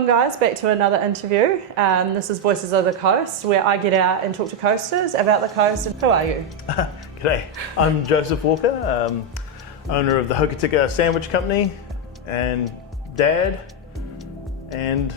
Welcome guys back to another interview. This is Voices of the Coast, where I get out and talk to coasters about the coast. And who are you? G'day, I'm Joseph Walker, owner of the Hokitika Sandwich Company and dad and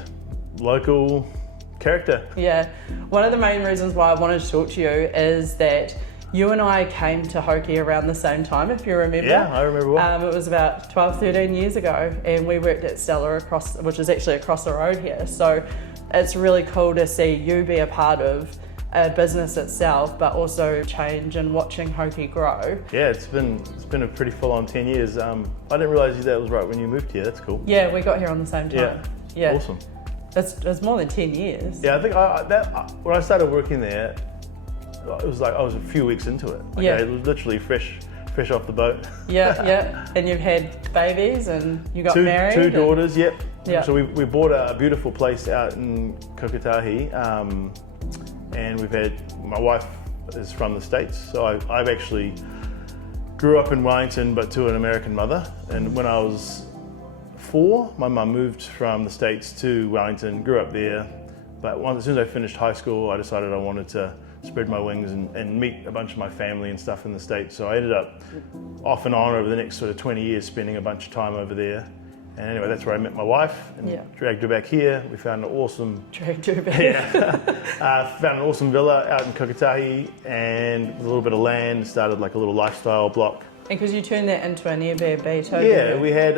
local character. Yeah, one of the main reasons why I wanted to talk to you is that you and I came to Hoki around the same time, if you remember. Yeah, I remember well. It was about 12, 13 years ago, and we worked at Stella which is actually across the road here. So it's really cool to see you be a part of a business itself, but also change and watching Hoki grow. Yeah, it's been a pretty full-on 10 years. I didn't realise that was right when you moved here. That's cool. Yeah, we got here on the same time. Yeah. Awesome. It's more than 10 years. Yeah, I think when I started working there, it was like I was a few weeks into it. Yeah. It was literally fresh off the boat. Yeah. And you've had babies and you got married. Two daughters, yep. Yeah. So we bought a beautiful place out in Kokatahi, and my wife is from the States, so I've actually grew up in Wellington, but to an American mother. And when I was 4, my mum moved from the States to Wellington, grew up there. But as soon as I finished high school, I decided I wanted to spread my wings and meet a bunch of my family and stuff in the States. So I ended up off and on over the next sort of 20 years spending a bunch of time over there. And anyway, that's where I met my wife and dragged her back here. We found an awesome... Dragged her back. Found an awesome villa out in Kokatahi and with a little bit of land, started like a little lifestyle block. And because you turned that into an Airbnb too. Yeah, we had...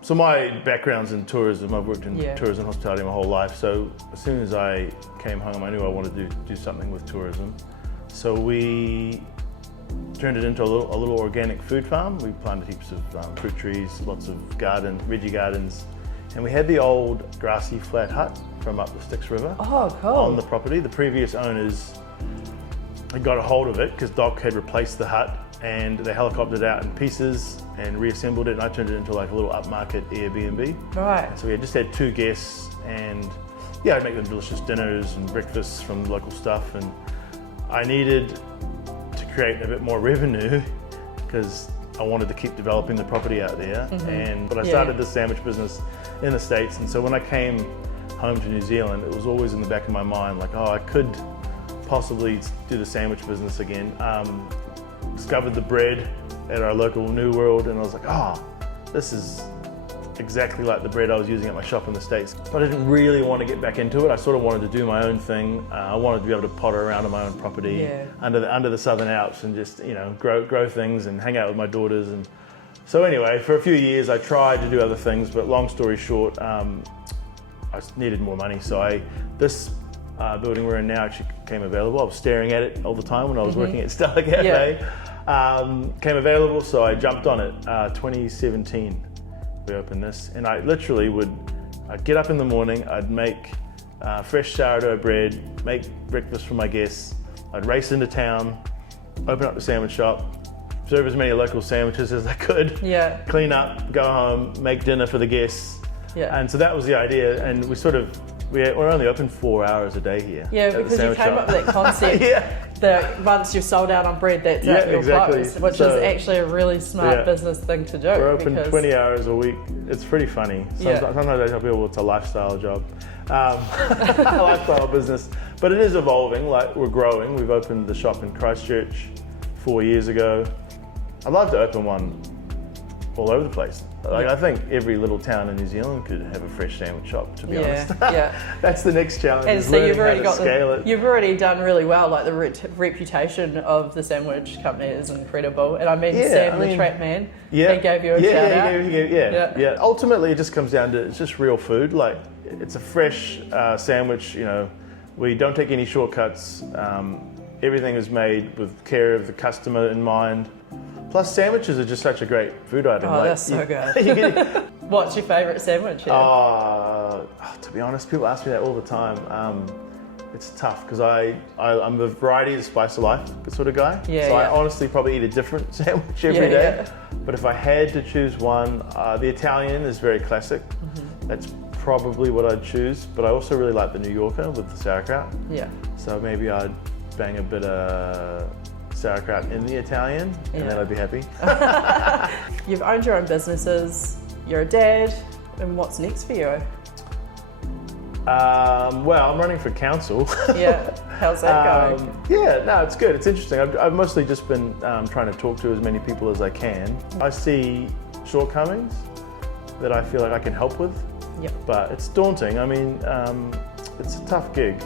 So my background's in tourism. I've worked in tourism and hospitality my whole life. So as soon as I came home, I knew I wanted to do something with tourism. So we turned it into a little organic food farm. We planted heaps of fruit trees, lots of veggie gardens. And we had the old grassy flat hut from up the Styx River on the property. The previous owners had got a hold of it because Doc had replaced the hut and they helicoptered out in pieces and reassembled it, and I turned it into like a little upmarket Airbnb. Right. So we had just had 2 guests, and I'd make them delicious dinners and breakfasts from local stuff, and I needed to create a bit more revenue because I wanted to keep developing the property out there. But I started this sandwich business in the States, and so when I came home to New Zealand, it was always in the back of my mind, like, I could possibly do the sandwich business again. Discovered the bread at our local New World, and I was like, this is exactly like the bread I was using at my shop in the States. But I didn't really want to get back into it. I sort of wanted to do my own thing. I wanted to be able to potter around on my own property under the Southern Alps and just grow things and hang out with my daughters. And so anyway, for a few years I tried to do other things, but long story short, I needed more money. So this building we're in now actually came available. I was staring at it all the time when I was working at Stella Cafe. Came available, so I jumped on it. 2017, we opened this, and I literally I'd get up in the morning, I'd make fresh sourdough bread, make breakfast for my guests, I'd race into town, open up the sandwich shop, serve as many local sandwiches as I could, clean up, go home, make dinner for the guests. And so that was the idea, and we're only open 4 hours a day here. Yeah, because you came up with that concept that once you're sold out on bread, that's it, you're closed, which is actually a really smart business thing to do. We're open 20 hours a week. It's pretty funny. Sometimes I tell people it's a lifestyle job, a lifestyle business, but it is evolving. Like, we're growing. We've opened the shop in Christchurch 4 years ago. I'd love to open one all over the place. I think every little town in New Zealand could have a fresh sandwich shop, to be honest. That's the next challenge. And so you've already done really well. Like, the reputation of the sandwich company is incredible. And I mean, Sam the Trap Man, he gave you a shout out. Ultimately, it just comes down to, it's just real food. Like, it's a fresh sandwich. We don't take any shortcuts. Everything is made with care of the customer in mind. Plus, sandwiches are just such a great food item. That's so good. What's your favourite sandwich? To be honest, people ask me that all the time. It's tough because I'm the variety of spice of life sort of guy. I honestly probably eat a different sandwich every day. But if I had to choose one, the Italian is very classic. That's probably what I'd choose. But I also really like the New Yorker with the sauerkraut. So maybe I'd bang a bit of sauerkraut in the Italian, and then I'd be happy. You've owned your own businesses, you're a dad, and what's next for you? Well, I'm running for council. Yeah, how's that going? Yeah, no, it's good. It's interesting. I've mostly just been trying to talk to as many people as I can. I see shortcomings that I feel like I can help with, Yep. but it's daunting. I mean, it's a tough gig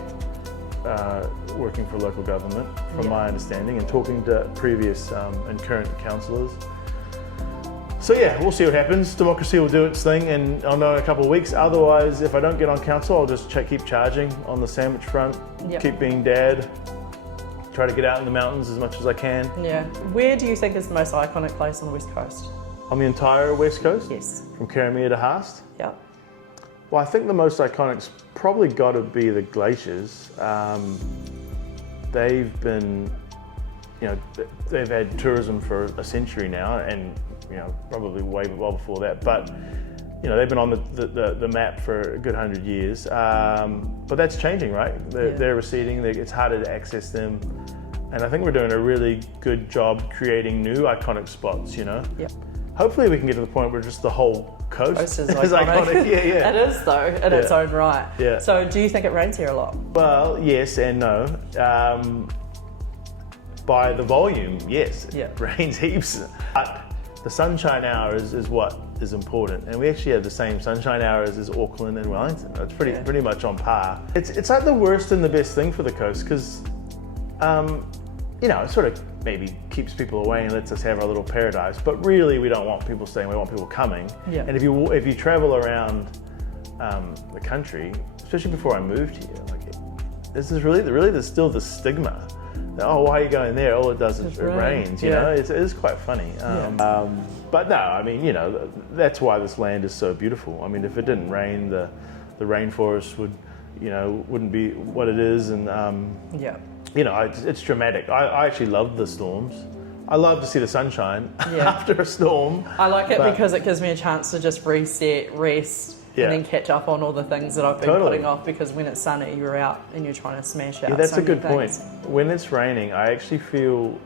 working for local government, from my understanding, and talking to previous and current councillors. So yeah, we'll see what happens. Democracy will do its thing, and I'll know in a couple of weeks. Otherwise, if I don't get on council, I'll just keep charging on the sandwich front, Yep. keep being dad, try to get out in the mountains as much as I can. Yeah. Where do you think is the most iconic place on the West Coast? On the entire West Coast? Yes. From Karamea to Haast? Yeah. Well, I think the most iconic's probably got to be the glaciers. They've been, they've had tourism for a century now, and probably way well before that. But they've been on the map for a good 100 years. But that's changing, right? They're receding. It's harder to access them, and I think we're doing a really good job creating new iconic spots. Yeah. Hopefully, we can get to the point where just the whole coast is iconic. Yeah. It is though, in its own right. Yeah. So, do you think it rains here a lot? Well, yes and no. By the volume, yes, it rains heaps. But the sunshine hour is what is important, and we actually have the same sunshine hours as Auckland and Wellington. It's pretty much on par. It's like the worst and the best thing for the coast, because it sort of maybe keeps people away and lets us have our little paradise. But really, we don't want people staying. We want people coming. Yeah. And if you travel around the country, especially before I moved here, this is really there's still the stigma. Oh, why are you going there? All it does is it rains. It is quite funny. But no, I mean, that's why this land is so beautiful. I mean, if it didn't rain, the rainforest wouldn't be what it is, and it's dramatic. I actually love the storms. I love to see the sunshine after a storm. I like it because it gives me a chance to just reset, rest. And then catch up on all the things that I've been putting off, because when it's sunny, you're out and you're trying to smash out. Yeah, that's a good point. When it's raining, I actually feel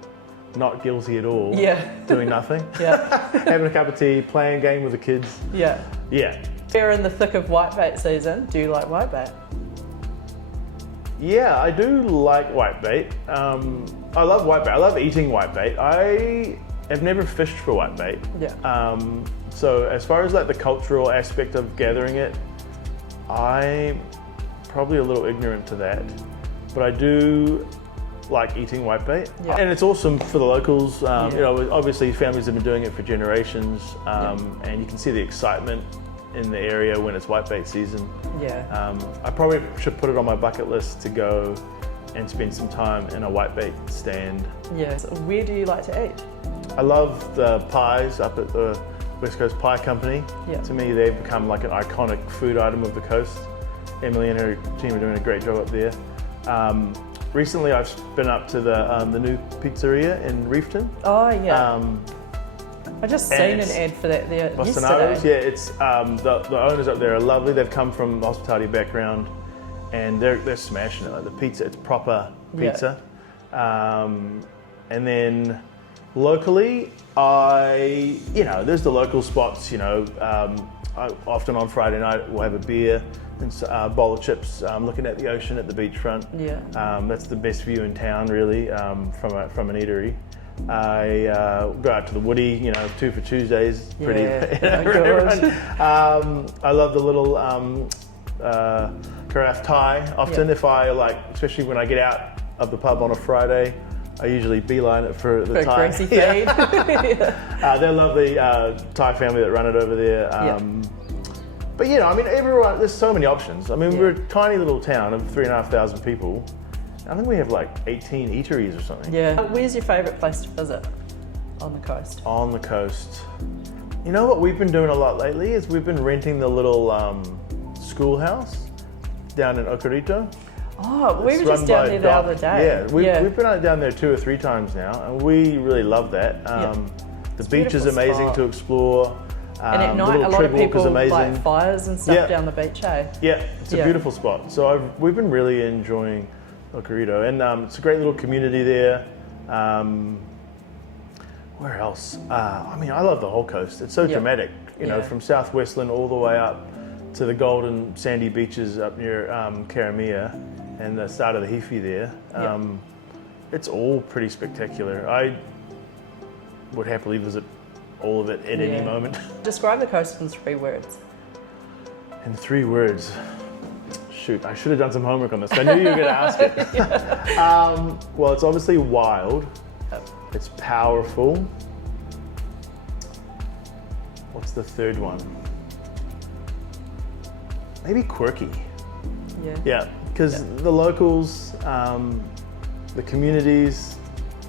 not guilty at all. Yeah. Doing nothing. Yeah. Having a cup of tea, playing a game with the kids. Yeah. Yeah. We're in the thick of whitebait season. Do you like whitebait? Yeah, I do like whitebait. I love whitebait. I love eating whitebait. I have never fished for whitebait. Yeah. So as far as the cultural aspect of gathering it, I'm probably a little ignorant to that, but I do like eating whitebait. Yeah. And it's awesome for the locals. Obviously families have been doing it for generations, and you can see the excitement in the area when it's whitebait season. Yeah. I probably should put it on my bucket list to go and spend some time in a whitebait stand. Yeah. So where do you like to eat? I love the pies up at the West Coast Pie Company. Yeah. To me, they've become like an iconic food item of the coast. Emily and her team are doing a great job up there. Recently, I've been up to the new pizzeria in Reefton. Oh yeah. I just seen an ad for that there Bostanados. Yeah, it's the owners up there are lovely. They've come from a hospitality background, and they're smashing it. Like the pizza, it's proper pizza. Yeah. And then locally, there's the local spots. I often on Friday night we'll have a beer and a bowl of chips, looking at the ocean at the beachfront. Yeah. That's the best view in town, really, from an eatery. I go out to the Woody, 2 for Tuesdays. Pretty. I love the little carafe Thai. Often, if I especially when I get out of the pub on a Friday, I usually beeline it for the Thai. Greasy feed. They're a lovely Thai family that run it over there. But everyone, there's so many options. We're a tiny little town of 3,500 people. I think we have 18 eateries or something. Yeah. Where's your favourite place to visit on the coast? On the coast. You know what we've been doing a lot lately is we've been renting the little schoolhouse down in Aotearoa. Oh, we were just down there the other day. Yeah, we've been down there 2 or 3 times now, and we really love that. The beach is amazing to explore. And at night, a lot of people light fires and stuff down the beach, eh? Yeah, it's a beautiful spot. So we've been really enjoying Aotearoa, and it's a great little community there. Where else? I love the whole coast. It's so dramatic, from South Westland all the way up to the golden sandy beaches up near Karamea and the start of the Hifi there. It's all pretty spectacular. I would happily visit all of it at any moment. Describe the coast in 3 words. In 3 words. Shoot, I should have done some homework on this. I knew you were going to ask it. Well, it's obviously wild. It's powerful. What's the 3rd one? Maybe quirky. Yeah, because the locals, the communities,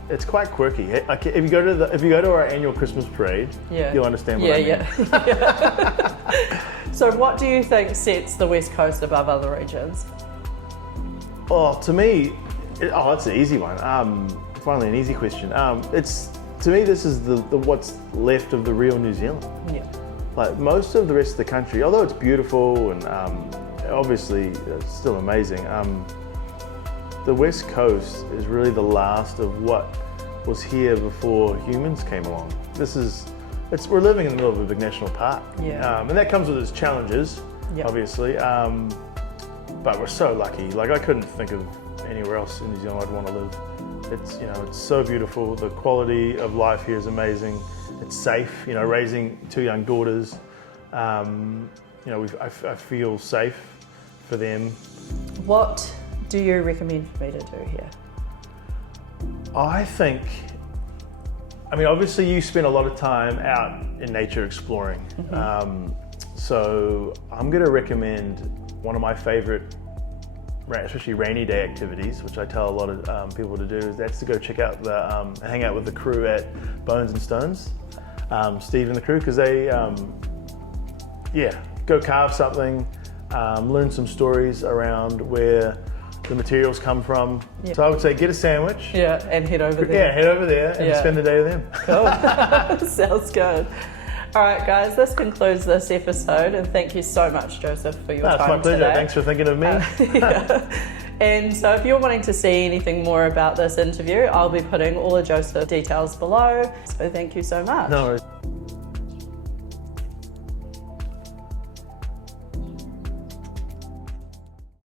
it's quite quirky. Like if you go to our annual Christmas parade, you'll understand what I mean. So what do you think sets the West Coast above other regions? Oh, to me, it's an easy one. Finally, an easy question. To me, this is the what's left of the real New Zealand. Like most of the rest of the country, although it's beautiful and obviously it's still amazing, the West Coast is really the last of what was here before humans came along. We're living in the middle of a big national park, and that comes with its challenges, obviously. But we're so lucky. Like I couldn't think of anywhere else in New Zealand I'd want to live. It's so beautiful. The quality of life here is amazing. It's safe. Raising 2 young daughters, I feel safe for them. What do you recommend for me to do here? I think, obviously you spend a lot of time out in nature exploring. So I'm going to recommend one of my favorite, especially rainy day activities, which I tell a lot of people to do, that's to go check out hang out with the crew at Bones and Stones, Steve and the crew, because they, go carve something, learn some stories around where the materials come from. So I would say get a sandwich. And head over there. Head over there and spend the day with them. Cool. Sounds good. All right, guys, this concludes this episode, and thank you so much, Joseph, for your time today. It's my pleasure. Thanks for thinking of me. And so if you're wanting to see anything more about this interview, I'll be putting all of Joseph's details below. So thank you so much. No worries.